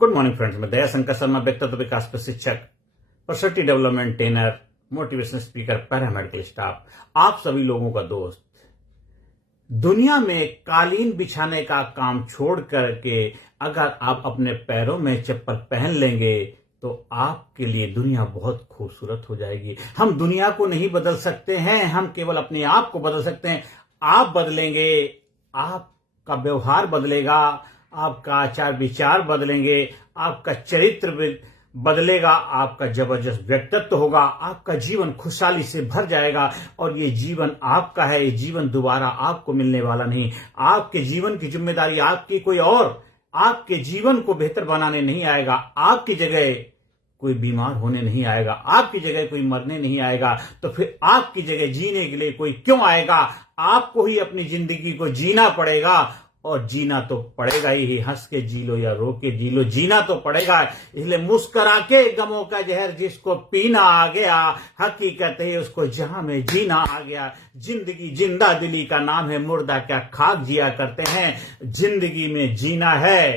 Good morning friends, मैं दया शंकर शर्मा, व्यक्तित्व विकास प्रशिक्षक, personality development trainer, motivational speaker, paramedical staff, आप सभी लोगों का दोस्त। दुनिया में कालीन बिछाने का काम छोड़ करके अगर आप अपने पैरों में चप्पल पहन लेंगे तो आपके लिए दुनिया बहुत खूबसूरत हो जाएगी। हम दुनिया को नहीं बदल सकते हैं, हम केवल अपने आप को बदल सकते हैं। आप बदलेंगे, आपका व्यवहार बदलेगा, आपका आचार विचार बदलेंगे, आपका चरित्र बदलेगा, आपका जबरदस्त व्यक्तित्व होगा, आपका जीवन खुशहाली से भर जाएगा। और ये जीवन आपका है, ये जीवन दोबारा आपको मिलने वाला नहीं। आपके जीवन की जिम्मेदारी आपकी, कोई और आपके जीवन को बेहतर बनाने नहीं आएगा। आपकी जगह कोई बीमार होने नहीं आएगा, आपकी जगह कोई मरने नहीं आएगा। तो फिर आपकी जगह जीने के लिए कोई क्यों आएगा? आपको ही अपनी जिंदगी को जीना पड़ेगा, और जीना तो पड़ेगा ही। हंस के जी लो या रो के जी लो, जीना तो पड़ेगा। इसलिए मुस्कुरा के गमों का जहर जिसको पीना आ गया, हकीकत है उसको जहां में जीना आ गया। जिंदगी जिंदा दिली का नाम है, मुर्दा क्या खाक जिया करते हैं। जिंदगी में जीना है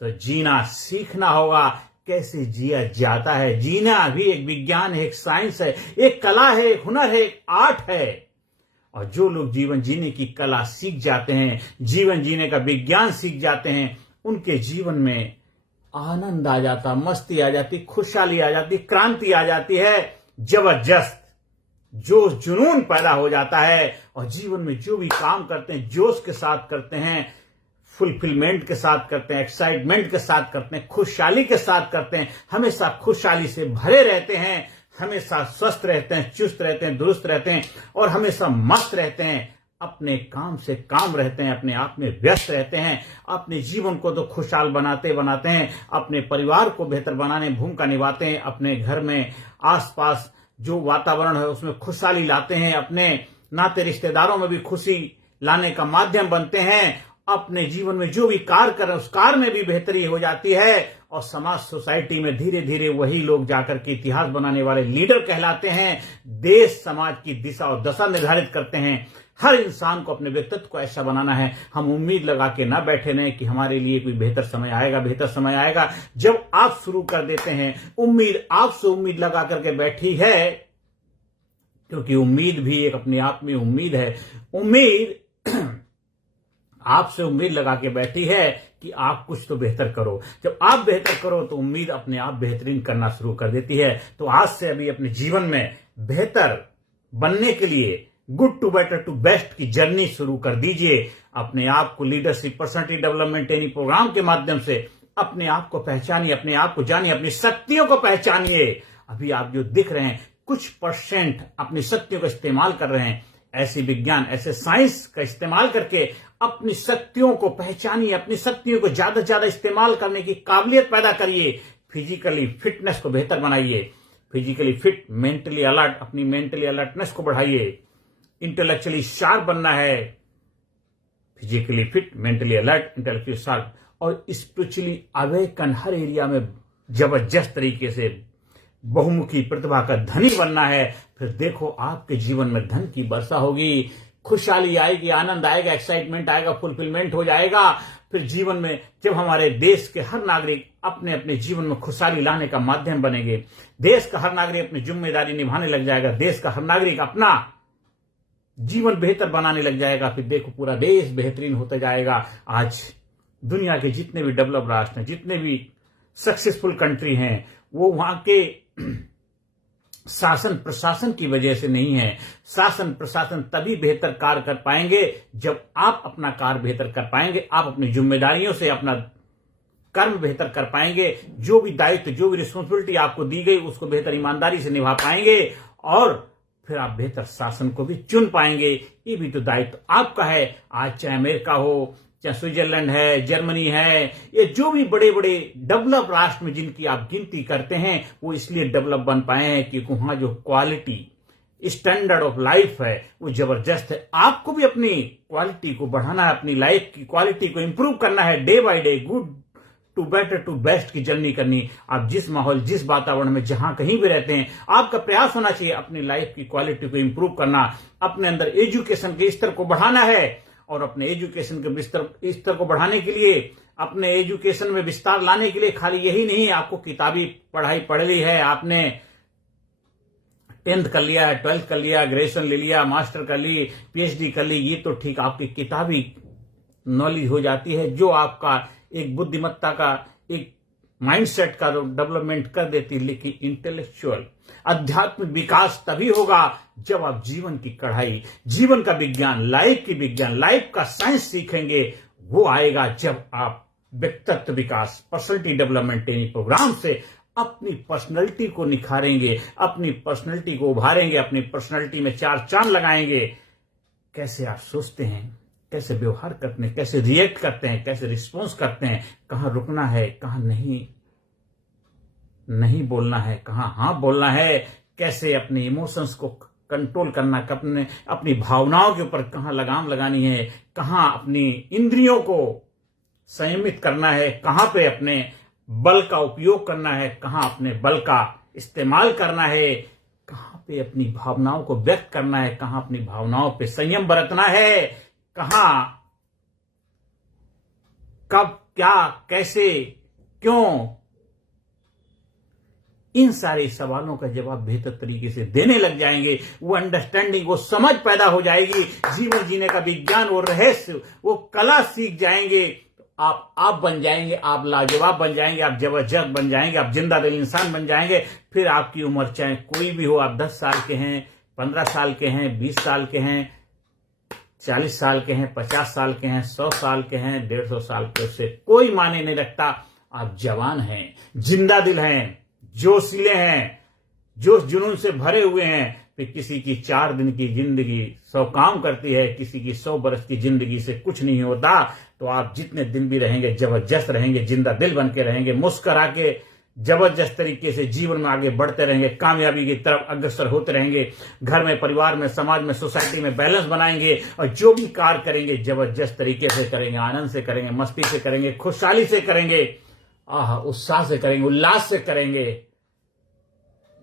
तो जीना सीखना होगा। कैसे जिया जाता है? जीना भी एक विज्ञान है, एक साइंस है, एक कला है, एक हुनर है, एक आर्ट है। और जो लोग जीवन जीने की कला सीख जाते हैं, जीवन जीने का विज्ञान सीख जाते हैं, उनके जीवन में आनंद आ जाता, मस्ती आ जाती, खुशहाली आ जाती, क्रांति आ जाती है, जबरदस्त जोश जुनून पैदा हो जाता है। और जीवन में जो भी काम करते हैं जोश के साथ करते हैं, फुलफिलमेंट के साथ करते हैं, एक्साइटमेंट के साथ करते हैं, खुशहाली के साथ करते हैं, हमेशा खुशहाली से भरे रहते हैं, हमेशा स्वस्थ रहते हैं, चुस्त रहते हैं, दुरुस्त रहते हैं, और हमेशा मस्त रहते हैं। अपने काम से काम रहते हैं, अपने आप में व्यस्त रहते हैं। अपने जीवन को तो खुशहाल बनाते बनाते हैं, अपने परिवार को बेहतर बनाने भूमिका निभाते हैं, अपने घर में आसपास जो वातावरण है उसमें खुशहाली लाते हैं, अपने नाते रिश्तेदारों में भी खुशी लाने का माध्यम बनते हैं। अपने जीवन में जो भी कार्य करें उस कार्य में भी बेहतरी हो जाती है, और समाज सोसाइटी में धीरे धीरे वही लोग जाकर के इतिहास बनाने वाले लीडर कहलाते हैं। देश समाज की दिशा और दशा निर्धारित करते हैं। हर इंसान को अपने व्यक्तित्व को ऐसा बनाना है। हम उम्मीद लगा के ना बैठे रहें कि हमारे लिए कोई बेहतर समय आएगा। बेहतर समय आएगा जब आप शुरू कर देते हैं। उम्मीद आपसे उम्मीद लगा करके बैठी है, क्योंकि उम्मीद भी एक अपने आप में उम्मीद है। उम्मीद आपसे उम्मीद लगा के बैठी है कि आप कुछ तो बेहतर करो। जब आप बेहतर करो तो उम्मीद अपने आप बेहतरीन करना शुरू कर देती है। तो आज से अभी अपने जीवन में बेहतर बनने के लिए good to better to best की जर्नी शुरू कर दीजिए। अपने आप को leadership, personality development training programme के माध्यम से अपने आप को पहचानिए, अपने आप को जानिए, अपनी शक्तियों को पहचानिए। अभी आप जो दिख रहे हैं कुछ परसेंट अपनी शक्तियों का इस्तेमाल कर रहे हैं। ऐसे विज्ञान, ऐसे साइंस का इस्तेमाल करके अपनी शक्तियों को पहचानिए, अपनी शक्तियों को ज्यादा से ज्यादा इस्तेमाल करने की काबिलियत पैदा करिए। फिजिकली फिटनेस को बेहतर बनाइए, फिजिकली फिट, मेंटली अलर्ट, अपनी मेंटली अलर्टनेस को बढ़ाइए। इंटेलेक्चुअली शार्प बनना है, physically fit, mentally alert, intellectually sharp, और स्पिरिचुअली अवेकन, हर एरिया में जबरदस्त तरीके से बहुमुखी प्रतिभा का धनी बनना है। फिर देखो आपके जीवन में धन की वर्षा होगी, खुशहाली आएगी, आनंद आएगा, एक्साइटमेंट आएगा, फुलफिलमेंट हो जाएगा। फिर जीवन में जब हमारे देश के हर नागरिक अपने अपने जीवन में खुशहाली लाने का माध्यम बनेंगे, देश का हर नागरिक अपनी जिम्मेदारी निभाने लग जाएगा, देश का हर नागरिक अपना जीवन बेहतर बनाने लग जाएगा, फिर देखो पूरा देश बेहतरीन होता जाएगा। आज दुनिया के जितने भी डेवलप राष्ट्र हैं, जितने भी सक्सेसफुल कंट्री हैं, वो वहां के शासन प्रशासन की वजह से नहीं है। शासन प्रशासन तभी बेहतर कार्य कर पाएंगे जब आप अपना कार्य बेहतर कर पाएंगे, आप अपनी जिम्मेदारियों से अपना कर्म बेहतर कर पाएंगे, जो भी दायित्व, जो भी रिस्पॉन्सिबिलिटी आपको दी गई उसको बेहतर ईमानदारी से निभा पाएंगे, और फिर आप बेहतर शासन को भी चुन पाएंगे। ये भी तो दायित्व आपका है। आज चाहे अमेरिका हो, चाहे स्विट्जरलैंड है, जर्मनी है, ये जो भी बड़े बड़े डेवलप राष्ट्र में जिनकी आप गिनती करते हैं, वो इसलिए डेवलप बन पाए हैं क्योंकि वहां जो क्वालिटी, स्टैंडर्ड ऑफ लाइफ है वो जबरदस्त है। आपको भी अपनी क्वालिटी को बढ़ाना है, अपनी लाइफ की क्वालिटी को इंप्रूव करना है, day by day good to better to best की जर्नी करनी। आप जिस माहौल, जिस वातावरण में, जहां कहीं भी रहते हैं, आपका प्रयास होना चाहिए अपनी लाइफ की क्वालिटी को इंप्रूव करना, अपने अंदर एजुकेशन के स्तर को बढ़ाना है। और अपने एजुकेशन के स्तर को बढ़ाने के लिए अपने एजुकेशन में विस्तार लाने के लिए खाली यही नहीं आपको किताबी पढ़ाई पढ़ ली है, आपने 10th कर लिया है, 12th कर लिया, ग्रेजुएशन ले लिया, मास्टर कर ली, पीएचडी कर ली, ये तो ठीक आपकी किताबी नॉलेज हो जाती है जो आपका एक बुद्धिमत्ता का एक माइंडसेट का डेवलपमेंट कर देती है। लेकिन इंटेलेक्चुअल आध्यात्मिक विकास तभी होगा जब आप जीवन की कढ़ाई, जीवन का विज्ञान, लाइफ की विज्ञान, लाइफ का साइंस सीखेंगे। वो आएगा जब आप व्यक्तित्व विकास, पर्सनैलिटी डेवलपमेंट ट्रेनिंग प्रोग्राम से अपनी पर्सनैलिटी को निखारेंगे, अपनी पर्सनैलिटी को उभारेंगे, अपनी पर्सनैलिटी में 4 चांद लगाएंगे। कैसे आप सोचते हैं, कैसे व्यवहार करते हैं, कैसे रिएक्ट करते हैं, कैसे रिस्पॉन्स करते हैं, कहां रुकना है, कहां नहीं बोलना है, कहां हाँ बोलना है, कैसे अपने इमोशंस को कंट्रोल करना, अपनी भावनाओं के ऊपर कहां लगाम लगानी है, कहां अपनी इंद्रियों को संयमित करना है, कहां पे अपने बल का उपयोग करना है, कहां अपने बल का इस्तेमाल करना है, कहां पे अपनी भावनाओं को व्यक्त करना है, कहां अपनी भावनाओं पे संयम बरतना है, कहां कब क्या कैसे क्यों, इन सारे सवालों का जवाब बेहतर तरीके से देने लग जाएंगे। वो अंडरस्टैंडिंग, वो समझ पैदा हो जाएगी, जीवन जीने का विज्ञान, वो रहस्य, वो कला सीख जाएंगे। आप बन जाएंगे, आप लाजवाब बन जाएंगे, आप जबरदस्त बन जाएंगे, आप जिंदा दिल इंसान बन जाएंगे। फिर आपकी उम्र चाहे कोई भी हो, आप 10 साल के हैं, 15 साल के हैं, 20 साल के हैं, 40 साल के हैं, 50 साल के हैं, 100 साल के हैं, 150 साल के, उससे कोई माने नहीं रखता। आप जवान हैं, जिंदा दिल हैं, जोशीले हैं, जोश जुनून से भरे हुए हैं। फिर किसी की 4 दिन की जिंदगी 100 काम करती है, किसी की 100 बरस की जिंदगी से कुछ नहीं होता। तो आप जितने दिन भी रहेंगे जबरदस्त रहेंगे, जिंदा दिल बन के रहेंगे, मुस्कुरा के जबरदस्त तरीके से जीवन में आगे बढ़ते रहेंगे, कामयाबी की तरफ अग्रसर होते रहेंगे, घर में, परिवार में, समाज में, सोसाइटी में बैलेंस बनाएंगे और जो भी कार्य करेंगे जबरदस्त तरीके से करेंगे, आनंद से करेंगे, मस्ती से करेंगे, खुशहाली से करेंगे, उत्साह से करेंगे, उल्लास से करेंगे,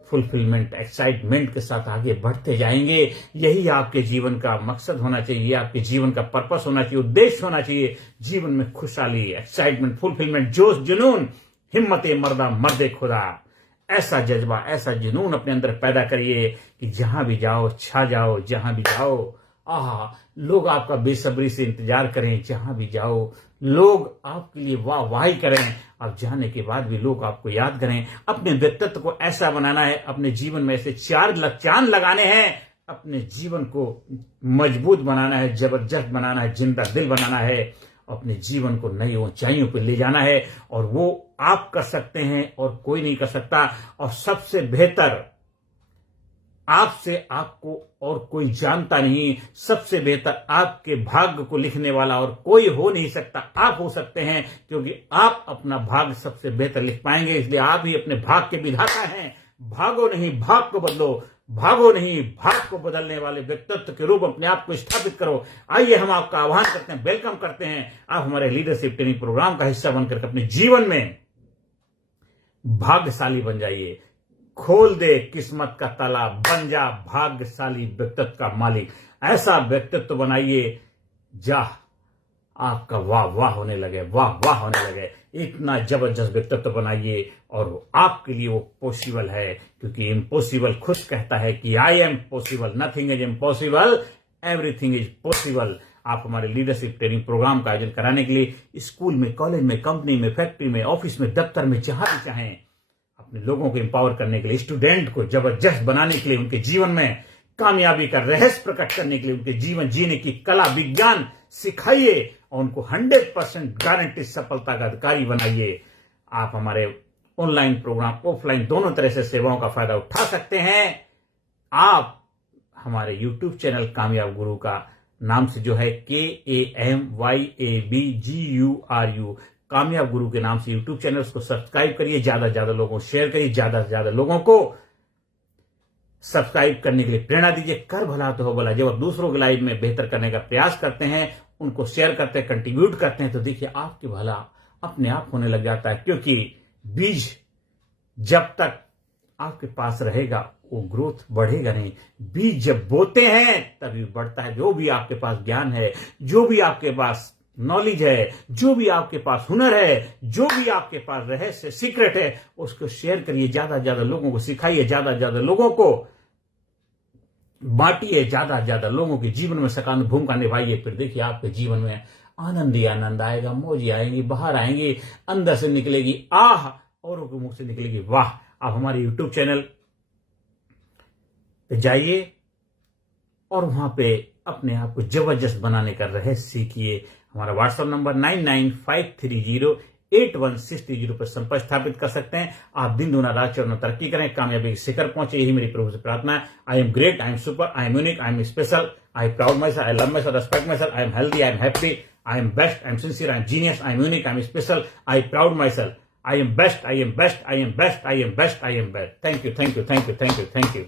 फुलफिलमेंट, एक्साइटमेंट के साथ आगे बढ़ते जाएंगे। यही आपके जीवन का मकसद होना चाहिए, आपके जीवन का पर्पस होना चाहिए, उद्देश्य होना चाहिए। जीवन में खुशहाली, एक्साइटमेंट, फुलफिलमेंट, जोश जुनून, हिम्मत मर्दा मर्दे खुदा, ऐसा जज्बा, ऐसा जुनून अपने अंदर पैदा करिए कि जहां भी जाओ छा जाओ, जहां भी जाओ लोग आपका बेसब्री से इंतजार करें, जहां भी जाओ लोग आपके लिए वाह वाही करें, आप जाने के बाद भी लोग आपको याद करें। अपने व्यक्तित्व को ऐसा बनाना है, अपने जीवन में ऐसे 4 चांद लगाने हैं, अपने जीवन को मजबूत बनाना है, जबरदस्त बनाना है, जिंदा दिल बनाना है, अपने जीवन को नई ऊंचाइयों पर ले जाना है। और वो आप कर सकते हैं और कोई नहीं कर सकता। और सबसे बेहतर, आपसे आपको और कोई जानता नहीं, सबसे बेहतर आपके भाग्य को लिखने वाला और कोई हो नहीं सकता, आप हो सकते हैं, क्योंकि आप अपना भाग्य सबसे बेहतर लिख पाएंगे। इसलिए आप ही अपने भाग्य के विधाता हैं। भागो नहीं, भाग को बदलो, भागो नहीं, भाग को बदलने वाले व्यक्तित्व के रूप अपने आप को स्थापित करो। आइए हम आपका आह्वान करते हैं, वेलकम करते हैं, आप हमारे लीडरशिप ट्रेनिंग प्रोग्राम का हिस्सा बनकर अपने जीवन में भाग्यशाली बन जाइए। खोल दे किस्मत का ताला, बन जा भाग्यशाली व्यक्तित्व का मालिक। ऐसा व्यक्तित्व बनाइए जहां आपका वाह वाह होने लगे, वाह वाह होने लगे। इतना जबरदस्त व्यक्तित्व बनाइए और आपके लिए वो पॉसिबल है, क्योंकि इम्पॉसिबल खुद कहता है कि I am possible, nothing is impossible, everything is possible. आप हमारे लीडरशिप ट्रेनिंग प्रोग्राम का आयोजन कराने के लिए स्कूल में, कॉलेज में, कंपनी में, फैक्ट्री में, ऑफिस में, दफ्तर में, जहां भी चाहें, अपने लोगों को एम्पावर करने के लिए, स्टूडेंट को जबरदस्त बनाने के लिए, उनके जीवन में कामयाबी का रहस्य प्रकट करने के लिए, उनके जीवन जीने की कला विज्ञान सिखाइए और उनको 100% गारंटी सफलता का अधिकारी बनाइए। आप हमारे ऑनलाइन प्रोग्राम, ऑफलाइन, दोनों तरह से सेवाओं का फायदा उठा सकते हैं। आप हमारे YouTube चैनल कामयाब गुरु का नाम से जो है KAMYABGURU, कामयाब गुरु के नाम से YouTube चैनल, उसको सब्सक्राइब करिए, ज्यादा से ज्यादा लोगों को शेयर करिए, ज्यादा से ज्यादा लोगों को सब्सक्राइब करने के लिए प्रेरणा दीजिए। कर भला तो हो भला। जब आप दूसरों की लाइफ में बेहतर करने का प्रयास करते हैं, उनको शेयर करते हैं, कंट्रीब्यूट करते हैं, तो देखिए आपके भला अपने आप होने लग जाता है। क्योंकि बीज जब तक आपके पास रहेगा वो ग्रोथ बढ़ेगा नहीं। बीज जब बोते हैं तभी बढ़ता है। जो भी आपके पास ज्ञान है, जो भी आपके पास नॉलेज है, जो भी आपके पास हुनर है, जो भी आपके पास रहस्य सीक्रेट है, उसको शेयर करिए, ज्यादा से ज्यादा लोगों को सिखाइए, ज्यादा से ज्यादा लोगों को बांटिए, ज्यादा से ज्यादा लोगों के जीवन में सकारात्मक भूमिका निभाइए। फिर देखिए आपके जीवन में आनंद ही आनंद आएगा, मौज आएंगी, बाहर आएंगी, अंदर से निकलेगी आह, औरों के मुख से निकलेगी वाह। आप हमारे यूट्यूब चैनल पे जाइए और वहां पे अपने आप को जबरदस्त बनाने का रहस्य सीखिए। हमारा व्हाट्सएप नंबर 9953081630 पर संपर्क स्थापित कर सकते हैं। आप दिन दुना रात चौना तरक्की करें, कामयाबी के शिखर पहुंचे, यही मेरी प्रभु से प्रार्थना है। I am great, I am super, I am unique, I am special, I proud my self, I love my self, respect my self, I am healthy, I am happy, I am best, I am sincere, I am genius, I am unique, I am special, I proud my self, I am best, I am best, I am best, I am best, I am best. Thank you, thank you, thank you, thank you, thank you.